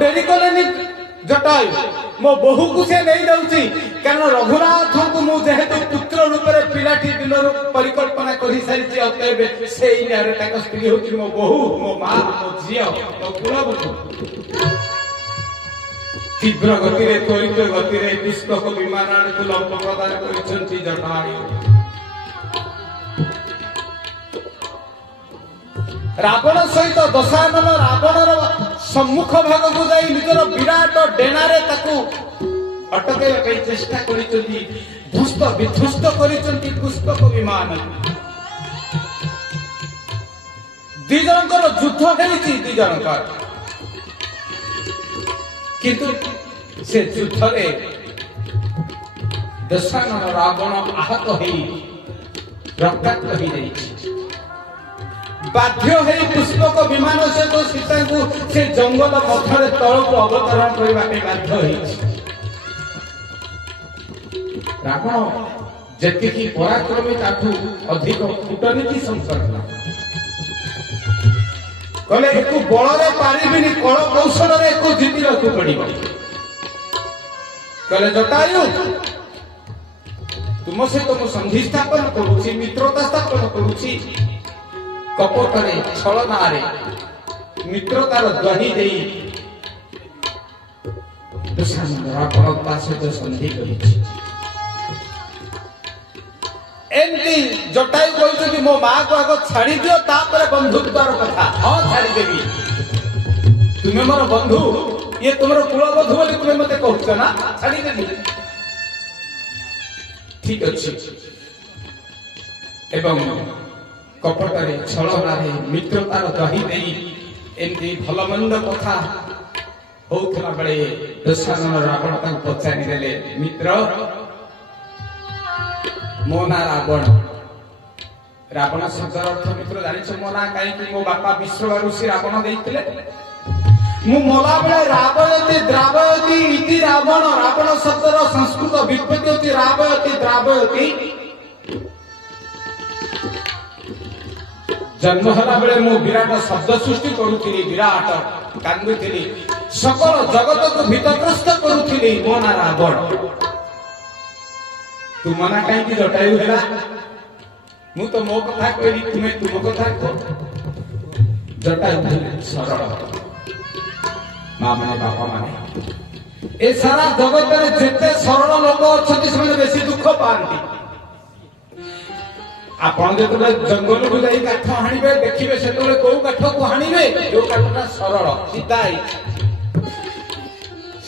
Dairy कले जटायु मो बहु को से नहीं दउची कारण रघुनाथ को मु जेहेतु पुत्र रूप रे पिलाटी दिन परिकल्पना करि सारिछि अतएव सेई नारे ताक स्त्री होछि मो बहु मो मां मो झियो मो कुलबधू तीव्र गति रे त्वरित गति रे पुष्पक विमान को लंब प्रदान करिसंती जटायु रावण सहित दशानन रावणर सम्मुख भाग को जाई निजर विराट डेनारे ताकू अटकेवा पे चेष्टा करिसंती ध्वस्त विध्वस्त करिसंती पुष्पक विमान दी जनकर युद्ध हेछि दी जनकर किंतु से युद्ध रे दशानन रावण आहत होई रक्ताक्त होई जाइछि बाध्य है पुष्पक विमान से तो सीता को से जंगल पथरे तल को अवतरण करबा पे बाध्य है रावण जति की पराक्रमी ताठू अधिक कूटनीति संपर्क कले एकु बल रे पारिबिनी कळ कौशल रे एकु जीति रखु पड़िबो कले जटायु तुम से तो संधि स्थापन करूची मित्रता स्थापन करूची कपटरे छलनारे मित्रतार द्वाही देई दुशासन रावण ता सहित संधि करिछि एमती जटायु कहउछि मो मां को आगो छाड़ी दियो तापर बंधुत्वर कथा हां छाड़ी देबी तुमे मोर बंधु ये तुमरो कुलबधु बोली तुमे मते कहउछ ना छाड़ी देबी ठीक अछि एवं कपटरे छलनारे मित्रतार दही देई एमती भलमंद कथा होउथला बेले दशानन रावण ताक पचारि देले मित्र मो ना रावण रावण शब्दर अर्थ मित्र जानिछ मो ना काई कि मो बापा विश्व ऋषि रावण देइतिले मु मोला बेले रावयति द्रावयति इति रावण रावण शब्दर संस्कृत व्युत्पत्ति होती रावयति द्रावयति जन्म हला बेले मु विराट शब्द सृष्टि करूथिली विराट कांदुथिली सकल जगत को भीतग्रस्त करूथिली मो ना रावण तू मना कहीं की जटायु है मु तो मो कथा कहली तुम्हें तुम कथा को जटायु सरल मां माने बापा माने ए सारा जगत रे जेते सरल लोक अछति से बेसी दुख पांती आपण जेतले जंगल को जाई काठ हाणीबे देखिबे सेतले को काठ को हाणीबे जो काठटा सरल सीधाई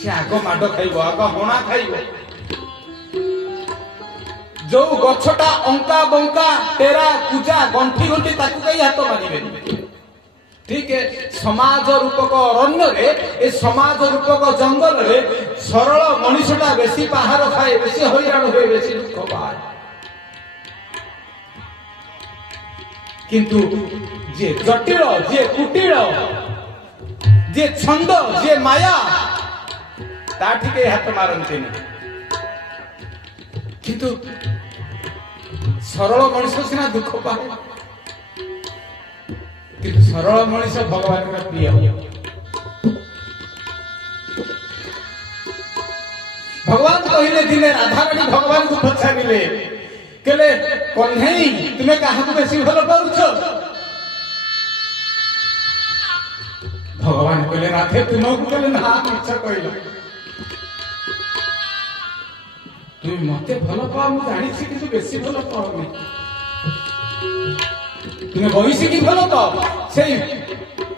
से आगो माडो खाइबो आगो होणा खाइबो जो गछटा अंका बंका तेरा पूजा गंठी गंठी ताकू कई हाथ मारिबे ठीक है समाज रूपक अरण्य रे ए समाज रूपक जंगल रे सरल मनुष्यटा बेसी पहाड़ खाए बेसी हैरान होए बेसी दुख पाए किंतु जे जटिल जे कुटिल जे छंद जे माया ताठी के हाथ मारंते किंतु सरल मनुष्य सिना दुख पाए किंतु सरल मनुष्य भगवान का प्रिय भगवान कहले दिने राधारानी भगवान को पछारिले कहले कन्हई तुमे काहा को बेसी भलो पाउछ भगवान कहले राधे तुमको कहले ना इच्छा कहलो तुम मते भलो पाओ मु जानि छी कि बेसी भलो पाओ नहीं तुम बहिसी की भलो पाओ सेई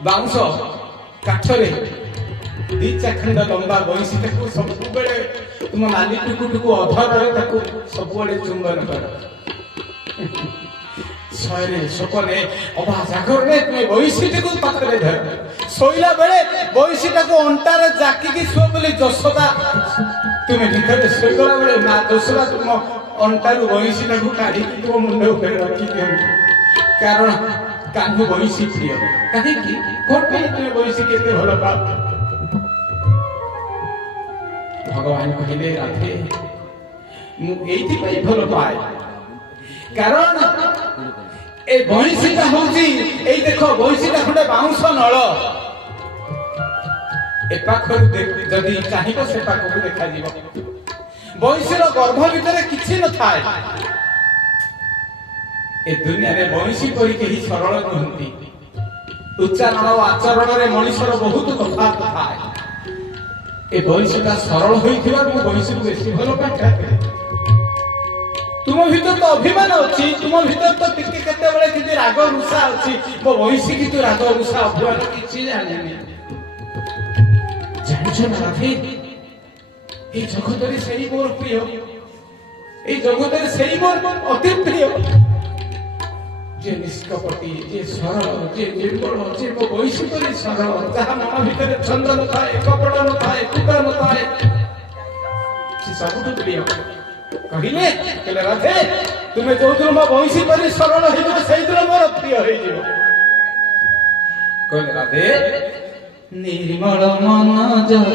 बाउंस काठरे दी चाखंड लंबा बहिसी ताकू सब बेले तुम नाली टुकुटुकु अधर रे ताकू सब बेले चुंबन कर सरे सपने अबा जागर रे तुम बहिसी को पाखरे धर सोइला बेले बहिसी को अंटा रे जाकी की सो बोली जसोदा तुम्हें भीतर सोईगला बेले ना दोसरा तुम अंटारू बहिसी को काढ़ी तुम मुंड ऊपर रखी दियो कारण कान्हू बहिसी प्रिय कहीं की कोन पे तुम बहिसी केते भलो पा भगवान कहले राधे मु एथि पई भलो पाए कारण ए बहिसीटा होउची ए देखो बहिसीटा खंडे बाउंस नळ ଏ ପାଖରୁ ଯଦି ଚାହିଁବ ସେ ପାଖକୁ ଦେଖାଯିବ। ବଇଁଶୀର ଗର୍ଭ ଭିତରେ କିଛି ନଥାଏ। ଏ ଦୁନିଆରେ ବଇଁଶୀ ପରି କେହି ସରଳ ନୁହନ୍ତି। ଉଚ୍ଚାରଣ ଓ ଆଚରଣରେ ମଣିଷର ବହୁତ ତଫାତ ଥାଏ। ଏ ବଇଁଶୀଟା ସରଳ ହୋଇଥିବାରୁ ମୁଁ ବଇଁଶୀକୁ ବେଶୀ ଭଲ ପାଇଥାଏ। ତୁମ ଭିତରେ ତ ଅଭିମାନ ଅଛି, ତୁମ ଭିତରେ ତ ଟିକେ କେତେବେଳେ କିଛି ରାଗ ରୁଷା ଅଛି। ମୋ ବଇଁଶୀ କିନ୍ତୁ ରାଗ ରୁଷା ଅଭିମାନ କିଛି ଜାଣିନି। ଜାଣିଛ ନା ରାଧେ, এই জগতের সেই মোর প্রিয়, এই জগতের সেই মোর অতি প্রিয়, যে নিষ্কপটি, যে সরল, যে নির্মল, যে ମୋ ବଇଁଶୀ ପରି ସରଳ, ଯାହା ମନ ଭିତରେ ଛନ୍ଦ ନଥାଏ, କପଟ ନଥାଏ, କୁଟା ନଥାଏ, ସେ ସବୁଠୁ ପ୍ରିୟ। କହିଲେ ରାଧେ, ତୁମେ ଯୋଉଦିନ ମୋ ବଇଁଶୀ ପରି ସରଳ ହେଇଯିବ ସେଇଦିନ ମୋର ପ୍ରିୟ ହେଇଯିବ। କହିଲେ ରାଧେ, ନିର୍ମଳ ମନ ଜନ